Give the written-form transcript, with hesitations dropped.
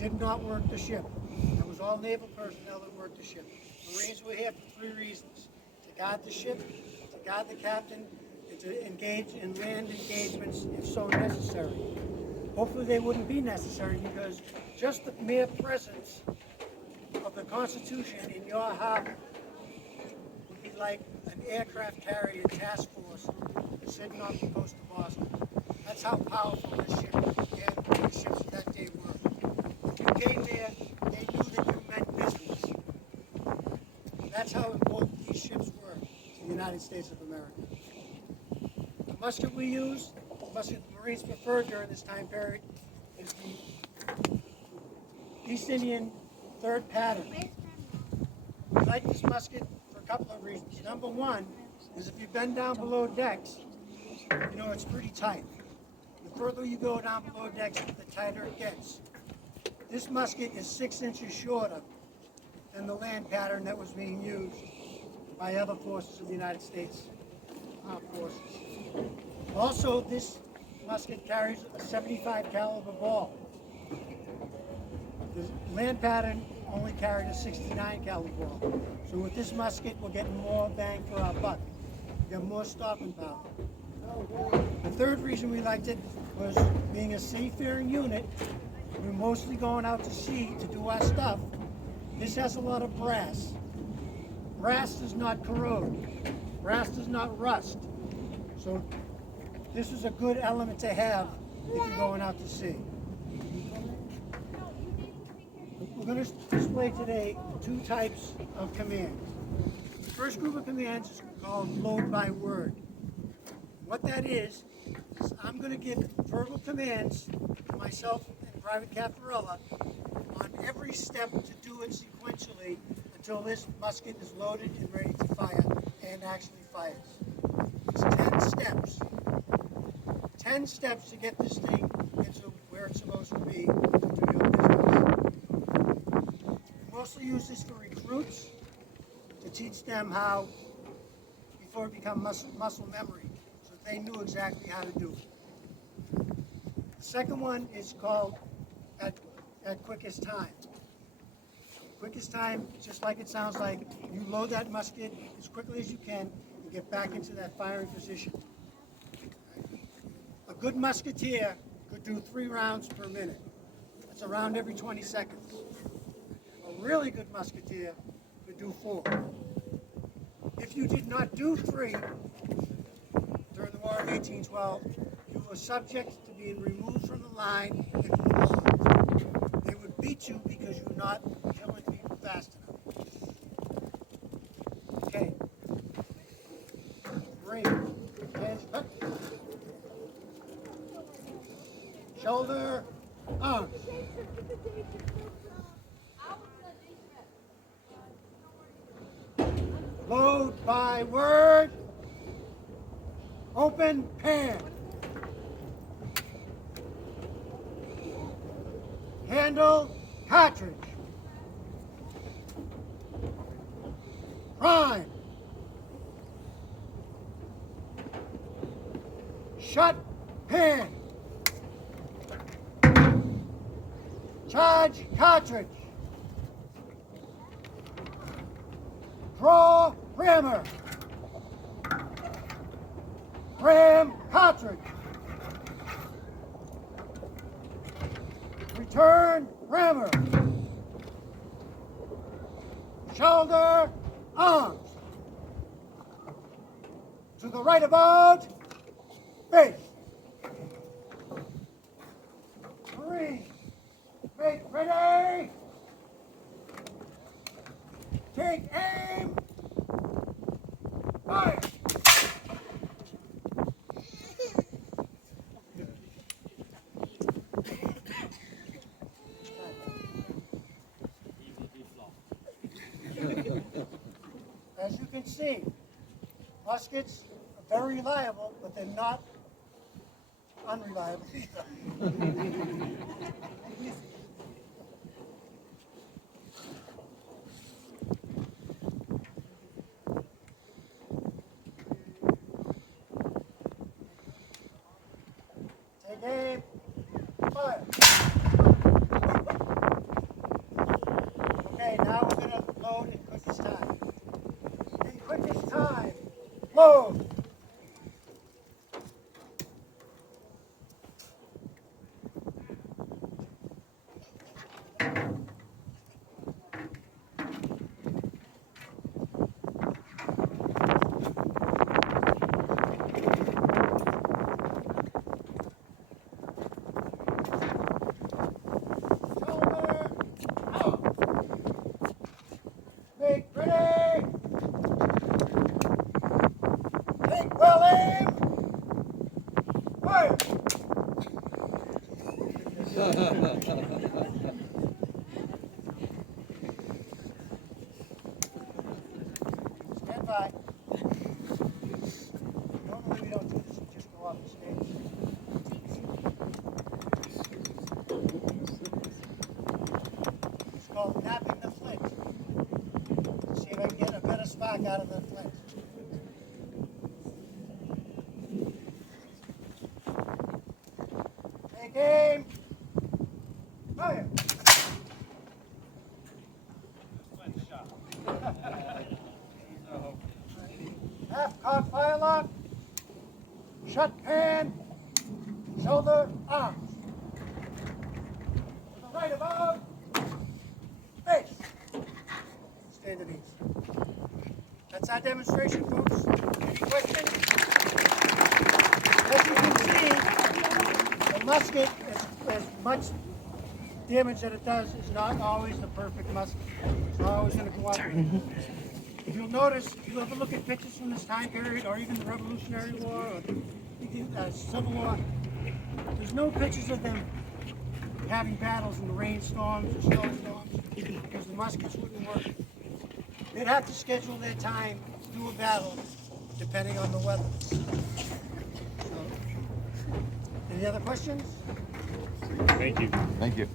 did not work the ship. That was all naval personnel that worked the ship. Marines were here for 3 reasons: to guard the ship, to guard the captain, and to engage in land engagements if so necessary. Hopefully they wouldn't be necessary, because just the mere presence of the Constitution in your harbor would be like an aircraft carrier task force sitting off the coast of Boston. That's how powerful this ship and the ships of that day were. If you came there, they knew that you meant business. That's how important these ships were to the United States of America. The musket we use, the musket the Marines preferred during this time period, is the East Indian 3rd pattern. We like this musket for a couple of reasons. Number one is, if you've been down below decks, you know it's pretty tight. The further you go down below decks, the tighter it gets. This musket is 6 inches shorter than the land pattern that was being used by other forces of the United States Armed Forces. Also, this musket carries a 75 caliber ball. The land pattern only carried a 69 caliber ball. So with this musket, we're getting more bang for our buck. We have more stopping power. The third reason we liked it was, being a seafaring unit, we're mostly going out to sea to do our stuff. This has a lot of brass. Brass does not corrode. Brass does not rust. So this is a good element to have if you're going out to sea. We're going to display today 2 types of commands. The first group of commands is called load by word. What that is I'm going to give verbal commands to myself and Private Caffarella on every step to do it sequentially until this musket is loaded and ready to fire, and actually fires. It's 10 steps. 10 steps to get this thing into where it's supposed to be to do your business. We mostly use this for recruits to teach them how, before it becomes muscle memory, so they knew exactly how to do it. The second one is called at quickest time. Quickest time, just like it sounds like, you load that musket as quickly as you can and get back into that firing position. A good musketeer could do 3 rounds per minute. That's a round every 20 seconds. A really good musketeer could do 4. If you did not do 3 during the War of 1812, you were subject to being removed from the line and flogged. They would beat you because you're not killing people fast enough. Okay. Breathe. Hands up. Shoulder, arms. Load by word. Open pan. Handle cartridge. Prime. Shut pan. Charge cartridge. Draw rammer. Ram cartridge. Return rammer. Shoulder arms. To the right about. Face. 3. Make ready. Take aim. Fire. As you can see, muskets are very reliable, but they're not unreliable either. Take aim, fire. Stand by. Normally we don't do this, we just go off the stage. It's called napping the flint. See if I can get a better spark out of the flint. Take aim. Fire. Half cock firelock. Shut pan. Shoulder arms. To the right above. Face. Stand at ease. That's our demonstration, folks. Any questions? As you can see, the musket, as much damage that it does, is not always the perfect musket. It's not always going to go out. If you'll notice, if you ever look at pictures from this time period, or even the Revolutionary War, or the Civil War, there's no pictures of them having battles in the rainstorms or snowstorms, because the muskets wouldn't work. They'd have to schedule their time to do a battle depending on the weather. So, any other questions? Thank you. Thank you.